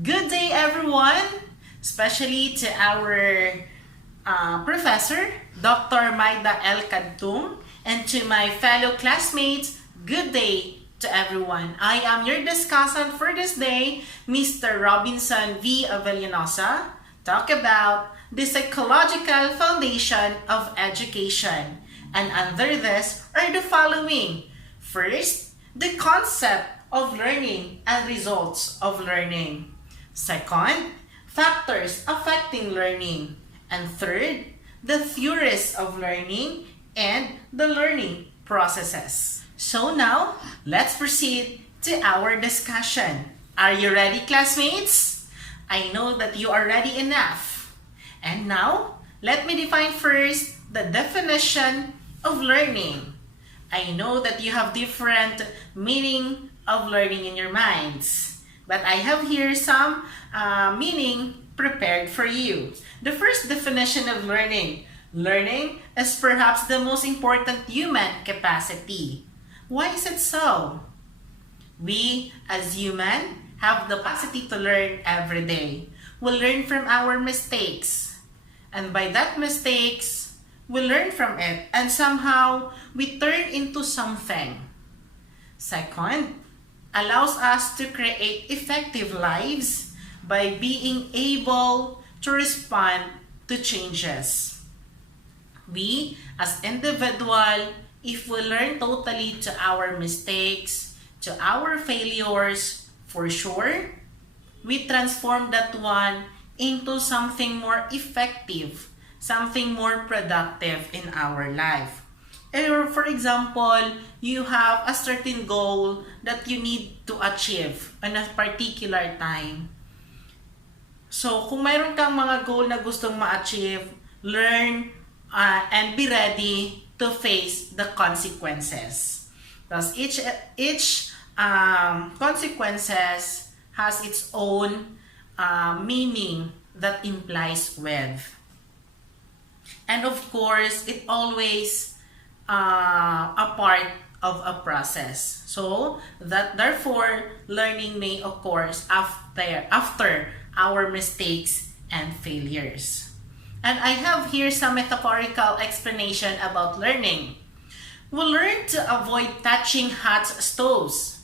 Good day, everyone, especially to our professor, Dr. Maida L. Kadtung, and to my fellow classmates. Good day to everyone. I am your discussant for this day, Mr. Robinson V. Avellanosa, talk about the psychological foundation of education. And under this are the following. First, the concept of learning and results of learning. Second, factors affecting learning. And third, the theories of learning and the learning processes. So now, let's proceed to our discussion. Are you ready, classmates? I know that you are ready enough. And now, let me define first the definition of learning. I know that you have different meaning of learning in your minds, but I have here some meaning prepared for you. The first definition of learning. Learning is perhaps the most important human capacity. Why is it so? We, as human, have the capacity to learn every day. We learn from our mistakes. And by that mistakes, we learn from it and somehow we turn into something. Second, allows us to create effective lives by being able to respond to changes. We, as individual, if we learn totally to our mistakes, to our failures, for sure, we transform that one into something more effective, something more productive in our life. Or for example, you have a certain goal that you need to achieve in a particular time. So, kung mayroon kang mga goal na gustong ma-achieve, learn and be ready to face the consequences. Because each consequences has its own meaning that implies with. And of course, it always a part of a process. So that therefore, learning may occur after our mistakes and failures. And I have here some metaphorical explanation about learning. We learn to avoid touching hot stoves,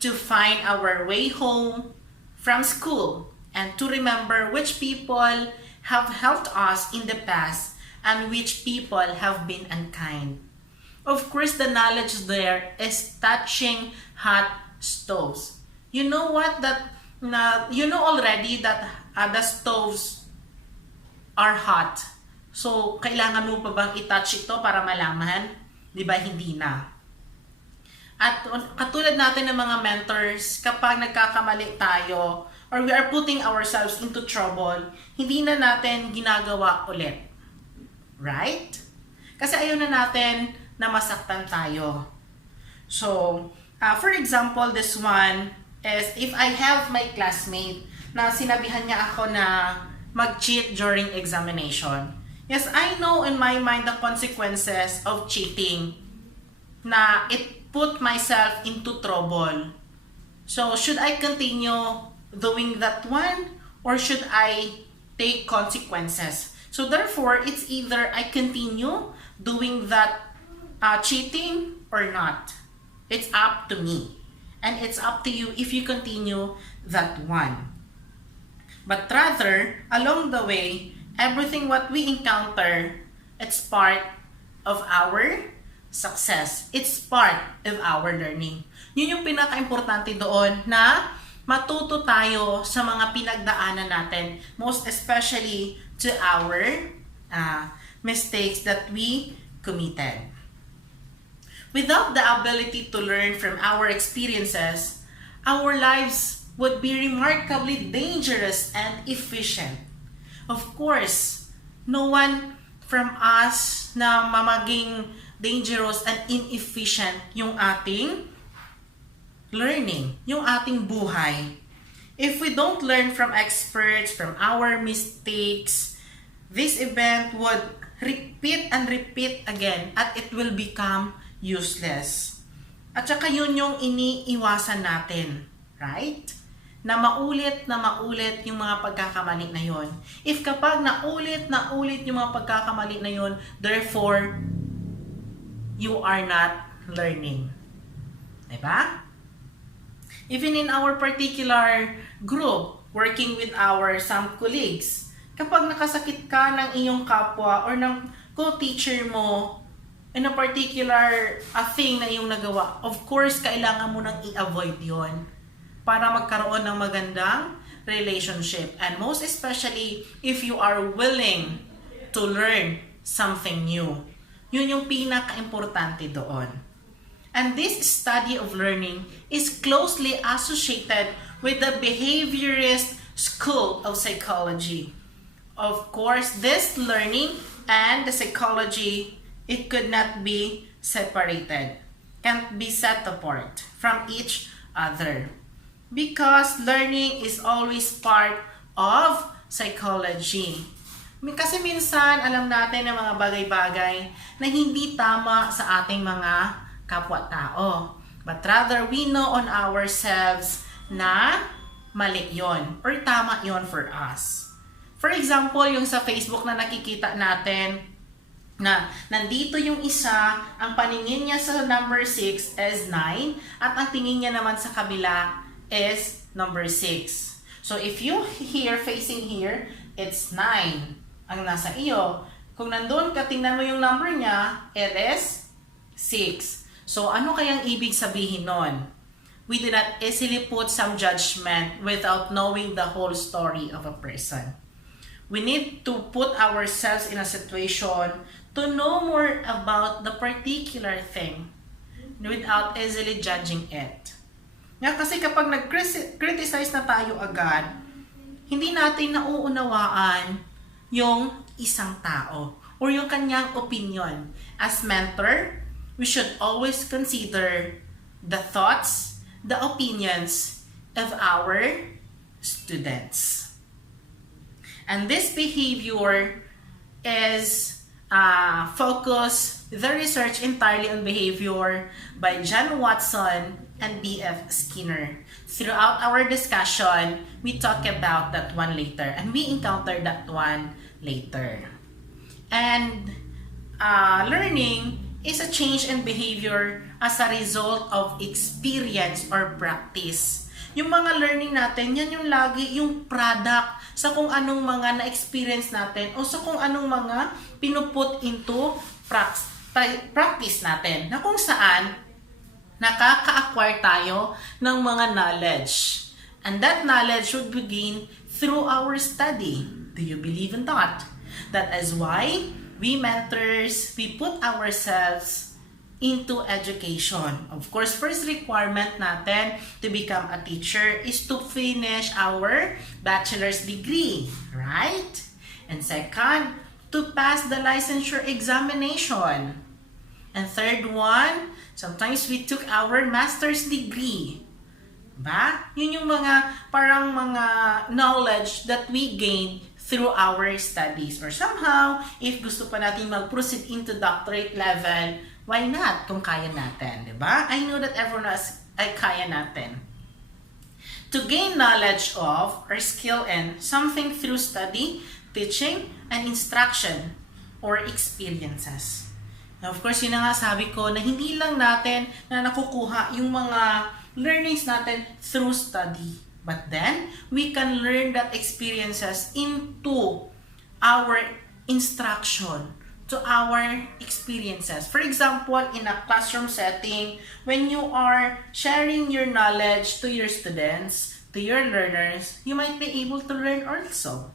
to find our way home from school, and to remember which people have helped us in the past and which people have been unkind. Of course, the knowledge there is touching hot stoves. You know what? You know already that the stoves are hot. So, kailangan mo pa bang i-touch ito para malaman? Di ba? Hindi na. At katulad natin ng mga mentors, kapag nagkakamali tayo or we are putting ourselves into trouble, hindi na natin ginagawa ulit. Right? Kasi ayaw na natin na masaktan tayo. So, for example, this one is if I have my classmate na sinabihan niya ako na mag-cheat during examination. Yes, I know in my mind the consequences of cheating na it put myself into trouble. So, should I continue doing that one or should I take consequences? So therefore, it's either I continue doing that cheating or not. It's up to me. And it's up to you if you continue that one. But rather, along the way, everything what we encounter, it's part of our success. It's part of our learning. Yun yung pinaka-importante doon na matuto tayo sa mga pinagdaanan natin, most especially to our mistakes that we committed. Without the ability to learn from our experiences, our lives would be remarkably dangerous and efficient. Of course, no one from us na mamaging dangerous and inefficient yung ating learning, yung ating buhay. If we don't learn from experts, from our mistakes, this event would repeat and repeat again at it will become useless. At saka yun yung iniiwasan natin, right? na maulit yung mga pagkakamali na yon. If kapag naulit yung mga pagkakamali na yon, therefore, you are not learning. Diba? Even in our particular group, working with our some colleagues, kapag nakasakit ka ng iyong kapwa or ng co-teacher mo in a particular thing na iyong nagawa, of course, kailangan mo nang i-avoid yon para magkaroon ng magandang relationship. And most especially, if you are willing to learn something new. Yun yung pinaka-importante doon. And this study of learning is closely associated with the behaviorist school of psychology. Of course, this learning and the psychology, it could not be separated, can't be set apart from each other. Because learning is always part of psychology. Kasi minsan, alam natin ng mga bagay-bagay na hindi tama sa ating mga kapwa-tao. But rather, we know on ourselves na mali yon or tama yon for us. For example, yung sa Facebook na nakikita natin na nandito yung isa, ang paningin niya sa number 6 is 9 at ang tingin niya naman sa kabila is number 6. So if you here facing here, it's 9 ang nasa iyo. Kung nandun ka, tingnan mo yung number niya, it is 6. So ano kayang ibig sabihin nun? We do not easily put some judgment without knowing the whole story of a person. We need to put ourselves in a situation to know more about the particular thing without easily judging it. Nga kasi kapag nag-criticize na tayo agad, hindi natin nauunawaan yung isang tao or yung kanyang opinion. As mentor, we should always consider the thoughts, the opinions of our students. And this behavior is focused, the research entirely on behavior by John Watson and B.F. Skinner. Throughout our discussion, we talk about that one later and we encounter that one later. And learning is a change in behavior as a result of experience or practice. Yung mga learning natin, yan yung lagi yung product sa kung anong mga na-experience natin o sa kung anong mga pinuput into practice natin. Na kung saan, nakaka-acquire tayo ng mga knowledge. And that knowledge should begin through our study. Do you believe in that? That is why we mentors, we put ourselves into education. Of course, first requirement natin to become a teacher is to finish our bachelor's degree, right? And second, to pass the licensure examination. And third one, sometimes we took our master's degree. Ba? Yun yung mga parang mga knowledge that we gain through our studies. Or somehow, if gusto pa natin mag-proceed into doctorate level, why not kung kaya natin, di ba? I know that everyone else ay kaya natin. To gain knowledge of or skill in something through study, teaching, and instruction or experiences. Now, of course, yun na nga sabi ko na hindi lang natin na nakukuha yung mga learnings natin through study. But then, we can learn that experiences into our instruction, to our experiences. For example, in a classroom setting, when you are sharing your knowledge to your students, to your learners, you might be able to learn also.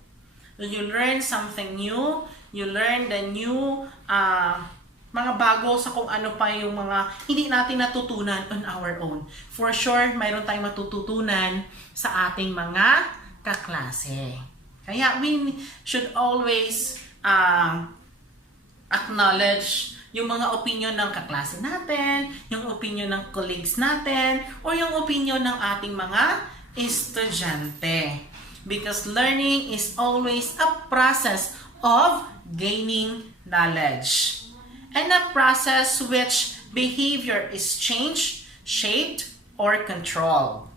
So you learn something new, you learn the new mga bago sa kung ano pa yung mga hindi natin natutunan on our own. For sure, mayroon tayong matututunan sa ating mga kaklase. Kaya we should always acknowledge yung mga opinion ng kaklase natin, yung opinion ng colleagues natin, o yung opinion ng ating mga estudyante. Because learning is always a process of gaining knowledge. And a process which behavior is changed, shaped, or controlled.